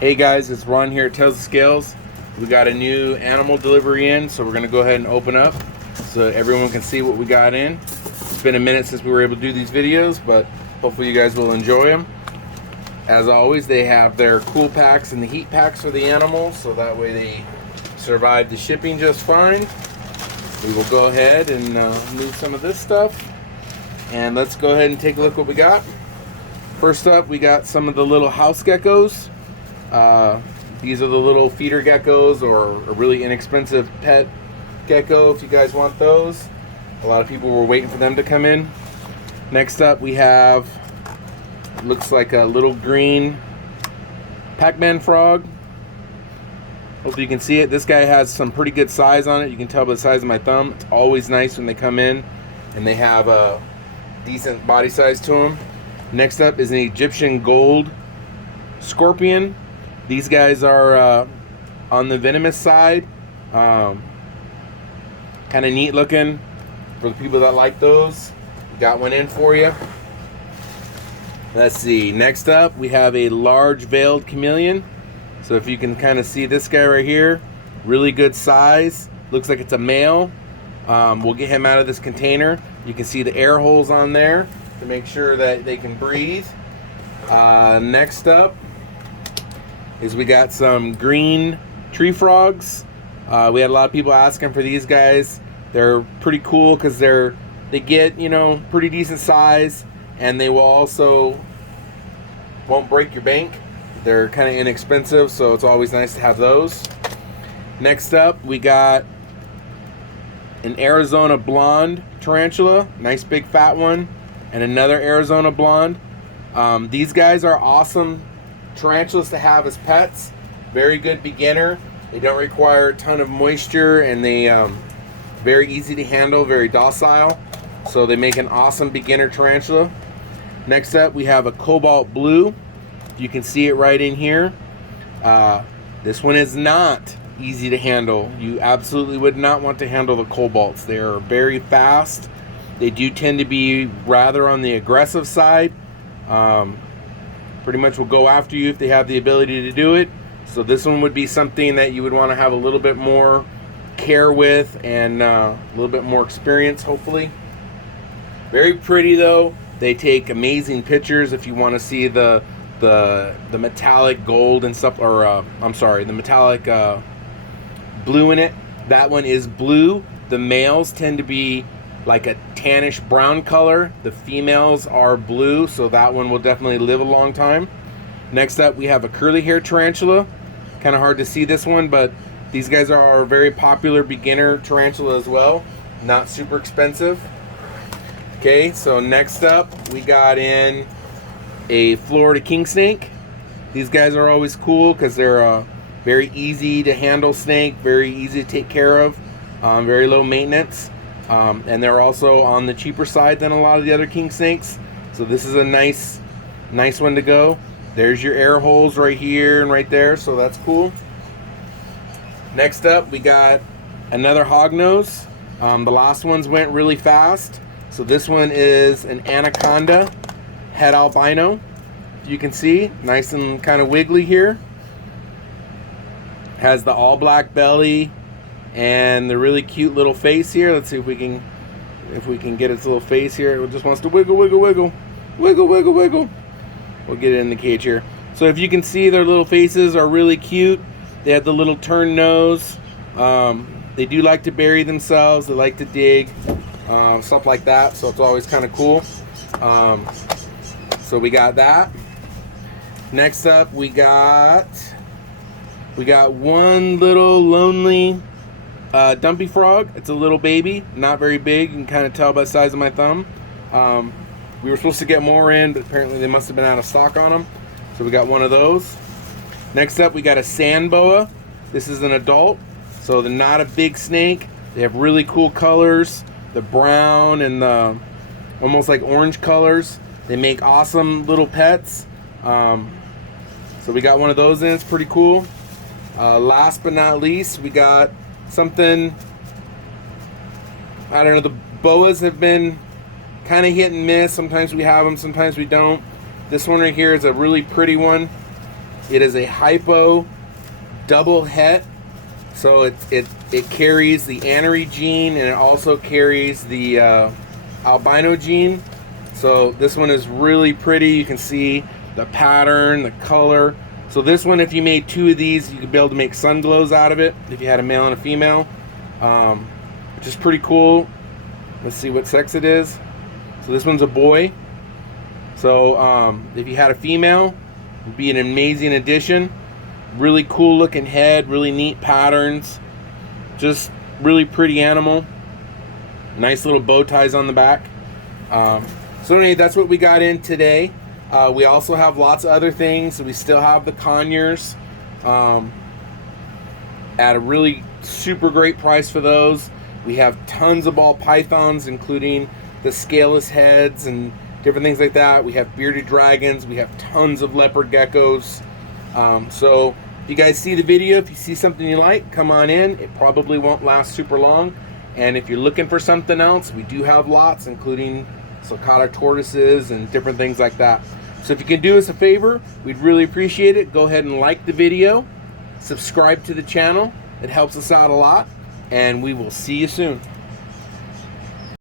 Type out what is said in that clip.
Hey guys, it's Ron here at Tales of Scales. We got a new animal delivery in, so we're going to go ahead and open up so everyone can see what we got in. It's been a minute since we were able to do these videos, but hopefully you guys will enjoy them. As always, they have their cool packs and the heat packs for the animals, so that way they survive the shipping just fine. We will go ahead and move some of this stuff, and let's go ahead and take a look what we got. First up, we got some of the little house geckos. These are the little feeder geckos, or a really inexpensive pet gecko if you guys want those. A lot of people were waiting for them to come in. Next up we have, looks like a little green Pac-Man frog. Hopefully you can see it. This guy has some pretty good size on it. You can tell by the size of my thumb. It's always nice when they come in and they have a decent body size to them. Next up is an Egyptian gold scorpion. These guys are on the venomous side. Kind of neat looking for the people that like those. Got one in for you. Let's see. Next up, we have a large veiled chameleon. So if you can kind of see this guy right here, really good size. Looks like it's a male. We'll get him out of this container. You can see the air holes on there to make sure that they can breathe. Next up is we got some green tree frogs. We had a lot of people asking for these guys. They're pretty cool because they get, you know, pretty decent size, and they will also won't break your bank. They're kind of inexpensive, so it's always nice to have those. Next up, we got an Arizona blonde tarantula, nice big fat one, and another Arizona blonde. These guys are awesome tarantulas to have as pets. Very good beginner. They don't require a ton of moisture, and they very easy to handle, very docile. So they make an awesome beginner tarantula. Next up, we have a cobalt blue. You can see it right in here. This one is not easy to handle. You absolutely would not want to handle the cobalts. They are very fast. They do tend to be rather on the aggressive side. Pretty much will go after you if they have the ability to do it. So this one would be something that you would want to have a little bit more care with, and a little bit more experience, hopefully. Very pretty though. They take amazing pictures if you want to see the metallic gold and stuff, or I'm sorry, the metallic blue in it. That one is blue. The males tend to be like a tannish brown color. The females are blue, so that one will definitely live a long time. Next up, we have a curly hair tarantula. Kind of hard to see this one, but these guys are a very popular beginner tarantula as well. Not super expensive. Okay, so next up, we got in a Florida king snake. These guys are always cool because they're a very easy to handle snake, very easy to take care of, very low maintenance. And they're also on the cheaper side than a lot of the other king snakes. So this is a nice one to go. There's your air holes right here and right there, so that's cool. Next up, we got another hognose. The last ones went really fast. So this one is an anaconda het albino. You can see, nice and kind of wiggly here. Has the all black belly and the really cute little face here. Let's see if we can get its little face here. It just wants to wiggle, wiggle, wiggle, wiggle, wiggle, wiggle. We'll get it in the cage here. So if you can see, their little faces are really cute. They have the little turned nose. They do like to bury themselves. They like to dig, stuff like that. So it's always kind of cool. So we got that. Next up, we got one little lonely dumpy frog. It's a little baby, not very big. You can kind of tell by the size of my thumb. We were supposed to get more in, but apparently they must have been out of stock on them. So we got one of those. Next up, we got a sand boa. This is an adult, so they're not a big snake. They have really cool colors, the brown and the almost like orange colors. They make awesome little pets. So we got one of those in. It's pretty cool. Last but not least, we got something, I don't know, the boas have been kind of hit and miss. Sometimes we have them, sometimes we don't. This one right here is a really pretty one. It is a hypo double het, so it carries the anery gene and it also carries the albino gene. So this one is really pretty. You can see the pattern, the color. So this one, if you made 2 of these, you could be able to make sun glows out of it if you had a male and a female, which is pretty cool. Let's see what sex it is. So this one's a boy. So if you had a female, it would be an amazing addition. Really cool looking head, really neat patterns, just really pretty animal. Nice little bow ties on the back. So anyway, that's what we got in today. We also have lots of other things. We still have the conures at a really super great price for those. We have tons of ball pythons, including the scaleless heads and different things like that. We have bearded dragons. We have tons of leopard geckos. So if you guys see the video, if you see something you like, come on in. It probably won't last super long. And if you're looking for something else, we do have lots, including sulcata tortoises and different things like that. So if you can do us a favor, we'd really appreciate it. Go ahead and like the video, subscribe to the channel. It helps us out a lot, and we will see you soon.